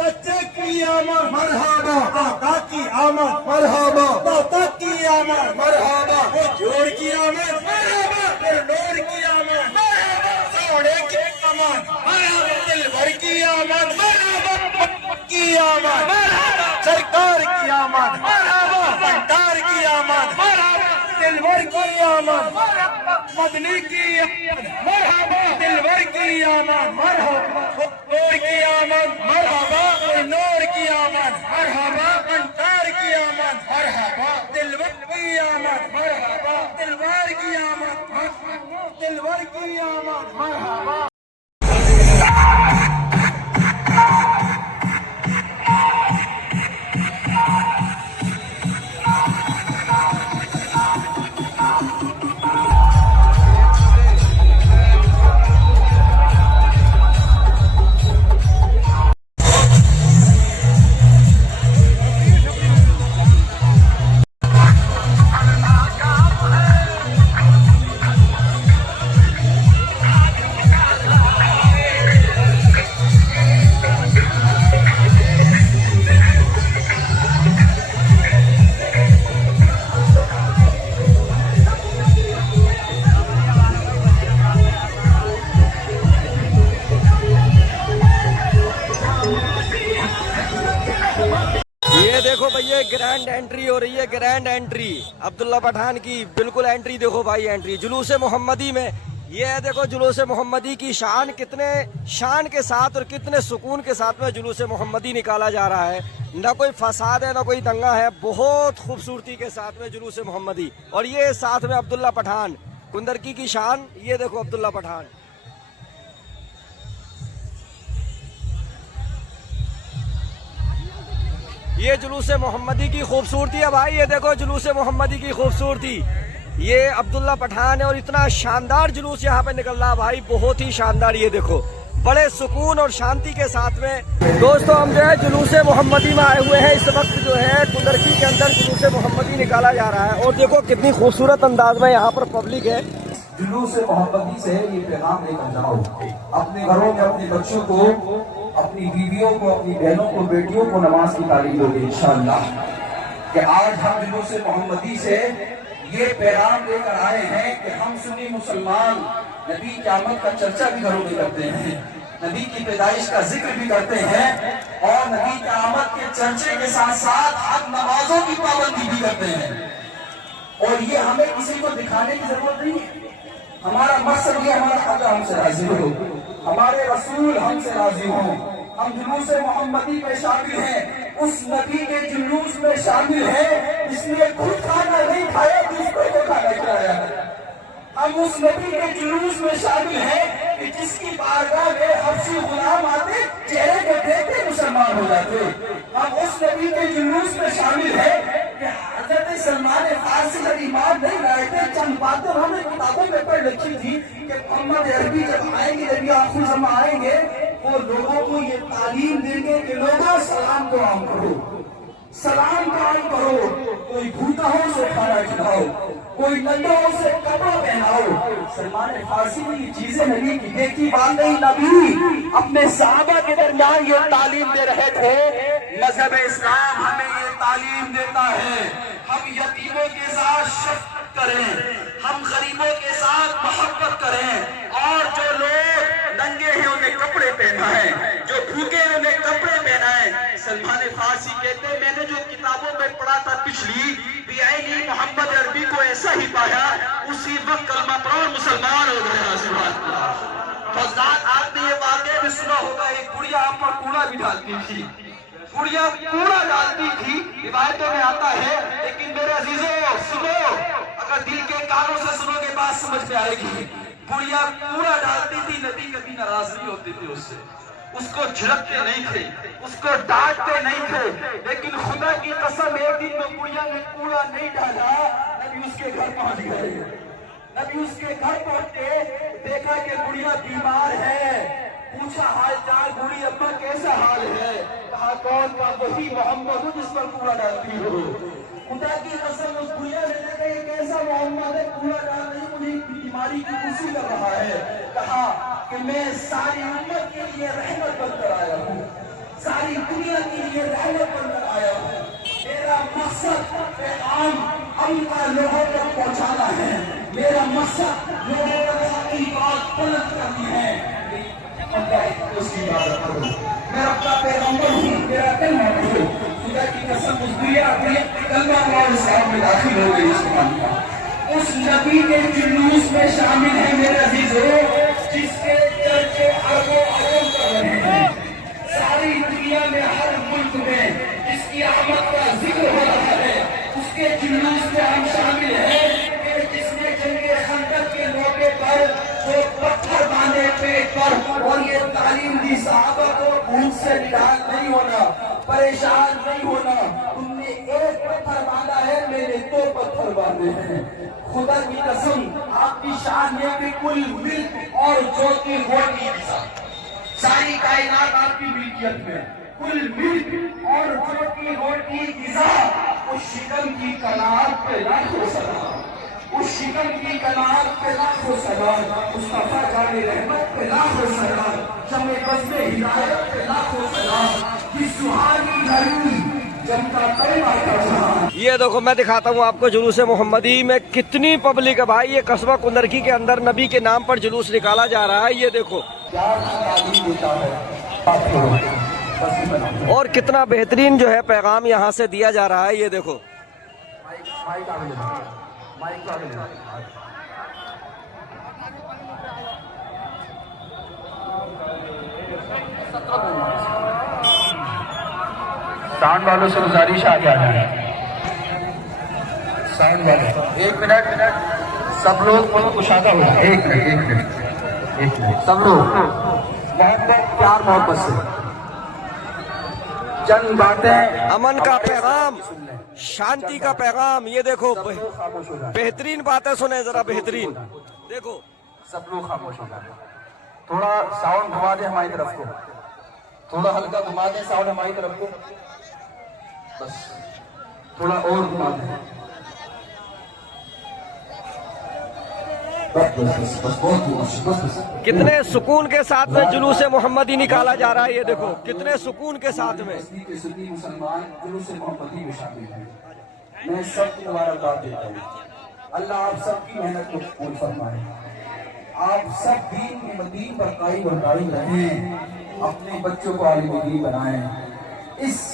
सच्चे की आमद मरहबा, दाता की आमद मरहबा, दाता की आमद मरहबा, वो जोड़ की आमद मरहबा, नूर की आमद मरहबा, सोने की आमद मरहबा, दिलवर की आमद मरहबा, की आमद मरहबा, सरकार की आमद मरहबा, भंडार की आमद मरहबा, दिलवर की आमद मरहबा, मदनी की आमद मरहबा, दिलवर की आमद मरहबा, नूर की आमद मरहबा, नूर की आमद मरहबा, भंडार की आमद मरहबा, दिलवर की आमद मरहबा, दिलवर की आमद मरहबा, दिलवर की आमद मरहबा। देखो भैया ग्रैंड एंट्री हो रही है, ग्रैंड एंट्री अब्दुल्ला पठान की। बिल्कुल एंट्री देखो भाई, एंट्री जुलूस मोहम्मदी में। ये है देखो जुलूस मोहम्मदी की शान, कितने शान के साथ और कितने सुकून के साथ में जुलूस मोहम्मदी निकाला जा रहा है। ना कोई फसाद है ना कोई दंगा है, बहुत खूबसूरती के साथ में जुलूस मोहम्मदी। और ये साथ में अब्दुल्ला पठान, कुंदरकी की शान। ये देखो अब्दुल्ला पठान, ये जुलूस मोहम्मदी की खूबसूरती है भाई। ये देखो जुलूस मोहम्मदी की खूबसूरती, ये अब्दुल्ला पठान है और इतना शानदार जुलूस यहाँ पे निकल रहा भाई, बहुत ही शानदार। ये देखो बड़े सुकून और शांति के साथ में दोस्तों हम जो है जुलूस मोहम्मदी में आए हुए हैं। इस वक्त जो है कुंदरकी के अंदर जुलूस मोहम्मदी निकाला जा रहा है और देखो कितनी खूबसूरत अंदाज में यहाँ पर पब्लिक है। जुलूस मोहम्मदी से ये पैगाम लेकर जाओ अपने घरों में, अपने बच्चों को, अपनी बीवियों को, अपनी बहनों को, बेटियों को नमाज की तालीम दोगे इंशाअल्लाह। कि आज हम जुलूस मोहम्मदी से ये पैगाम लेकर आए हैं कि हम सुन्नी मुसलमान नबी की आमद का चर्चा भी घरों में करते हैं, नबी की पैदाइश का जिक्र भी करते हैं और नबी की आमद के चर्चे के साथ साथ हम नमाजों की पाबंदी भी करते हैं। और ये हमें किसी को दिखाने की जरूरत नहीं है। हमारा मकसद ये, हमारा खुदा हमसे राजी हो, हमारे रसूल हमसे राजी हो। हम जुलूस मोहम्मदी में शामिल हैं, उस नबी के जुलूस में शामिल हैं जिसने खुद खाना नहीं खाया, दूसरों को खाना खिलाया। हम उस नबी के जुलूस में शामिल हैं कि जिसकी बारगाह में हबशी गुलाम आते, चेहरे को देखते मुसलमान हो जाते। हम उस नबी के जुलूस में शामिल हैं कि हजरत सलमान फारसी जब ईमान नहीं लाए थे, चंद बातें हमने किताबों में पढ़ रखी थी कि मोहम्मद अरबी जब आएंगे, नबी आखिर जमा आएंगे, वो लोगों को ये तालीम देंगे कि लोगों सलाम को आम करो, सलाम का आम करो। कोई भूखा हो उसे खाना खिलाओ, कोई नंगा हो उसे कपड़ा पहनाओ। सलमान फारसी ने ये चीजें नबी की देखी बात नहीं, नबी अपने सहाबा के दरमियान ये तालीम दे रहे थे। मजहब इस्लाम हमें ये तालीम देता है, हम यतीमों के साथ शफकत करें, हम गरीबों के साथ मोहब्बत करें और जो लोग नंगे हैं उन्हें कपड़े पहनाएं, जो भूखे हैं उन्हें कपड़े पहनाएं। सलमान फारसी कहते हैं मैंने जो किताबों में पढ़ा था पिछली, बिआईनी मोहम्मद अरबी को ऐसा ही पाया, उसी वक्त कलमा पढ़ा और मुसलमान हो गया। सुभान अल्लाह। आपने ये वाकया भी सुना होगा, एक बुढ़िया आप पर कूड़ा भी डालती थी, बुढ़िया कूड़ा डालती थी, रिवायतों में आता है। लेकिन मेरे अजीजों सुनो, अगर दिल के कानों से सुनोगे बात समझ में आएगी। बुढ़िया कूड़ा डालती थी, नबी कभी नाराज नहीं होते थे उससे, उसको झिड़कते नहीं थे, उसको डांटते नहीं थे। लेकिन खुदा की कसम एक दिन में बुढ़िया ने कूड़ा नहीं डाला, नबी उसके घर पहुंच गए। नबी उसके घर पहुंचे, देखा कि बुढ़िया बीमार है, पूछा हाल चाल, बूढ़ी अम्मा कैसा हाल है, कहा वही मोहम्मद हो जिस पर कूड़ा डालती हो। खुदा की कसम उस भैया ने देखा ये कैसा मोहम्मद है, कूड़ा डाल रही, मुझे बीमारी की खुशी कर रहा है। कहा कि मैं सारी उम्मत के लिए रहमत बनकर आया हूँ, सारी दुनिया के लिए रहमत बनकर आया हूँ। मेरा मकसद पैगाम अल्लाह लोगों तक पहुँचाना है, मेरा मकसद लोगों तक की बात बुलंद करनी है। उसकी इबादत करो, मैं अपना पैगंबर हूँ, मेरा कलमा पढ़ो। खुदा की कसम उस दुनिया में कलमा वाले साहब में दाखिल हो गई उस नबी के जुलूस में शामिल है मेरे अजीजों, जिसके चर्चे अरबों अरब कर रहे हैं। सारी दुनिया में हर मुल्क में जिसकी आमद का जिक्र हो रहा है, उसके जुलूस में हम शामिल हैं कि जिसने जंगे खंदक के मौके पर वो पत्थर बांधे पेट पर और ये तालीम दी सहाबा को भूख से निराश नहीं होना, परेशान नहीं होना। तुमने एक पत्थर बांधा है, मैंने 2 पत्थर बांधे हैं। खुदा की कसम आपकी शान है कि कुल मिल्क और ज्योति रोटी सारी कायनात आपकी मिल्कियत में, कुल मिल्क और ज्योति रोटी गिजा। उस शिकम की कनात पे लाखों सलाम, उस शिकम की कनात पे लाखों सलाम, मुस्तफा जाने रहमत पे लाखों सलाम, शमे बज़्म हिदायत पे लाखों सलाम। जिस सुहानी घड़ी जनता कलमा का जहां। ये देखो मैं दिखाता हूँ आपको जुलूस मोहम्मदी में कितनी पब्लिक है भाई। ये कस्बा कुंदरकी के अंदर नबी के नाम पर जुलूस निकाला जा रहा है। ये देखो और कितना बेहतरीन जो है पैगाम यहाँ से दिया जा रहा है। ये देखो साउंड वालों से गुजारिश आ जाए, साउंड वाले 1 मिनट सब लोग कुशादा हो, 1 मिनट सब लोग मोहब्बत प्यार मोहब्बत से चंद बातें, अमन का पैगाम, शांति का पैगाम। ये देखो बेहतरीन बातें सुने जरा, बेहतरीन देखो। सब लोग खामोश हो जाए, थोड़ा साउंड घुमा दे हमारी तरफ को, थोड़ा हल्का घुमा दे साउंड हमारी तरफ को, बस थोड़ा और घुमा दे, कितने सुकून के साथ में जुलूस मोहम्मदी निकाला जा रहा है। ये देखो कितने सुकून के साथ में मुसलमान जुलूस मोहम्मदी में शामिल हैं। मैं सबकी मुबारकबाद देता हूँ। अल्लाह आप सबकी मेहनत को कबूल फरमाए, आप सब दीन के मदीन पर कायम और दायम रहें, अपने बच्चों को आलिम दीन बनाएं। इस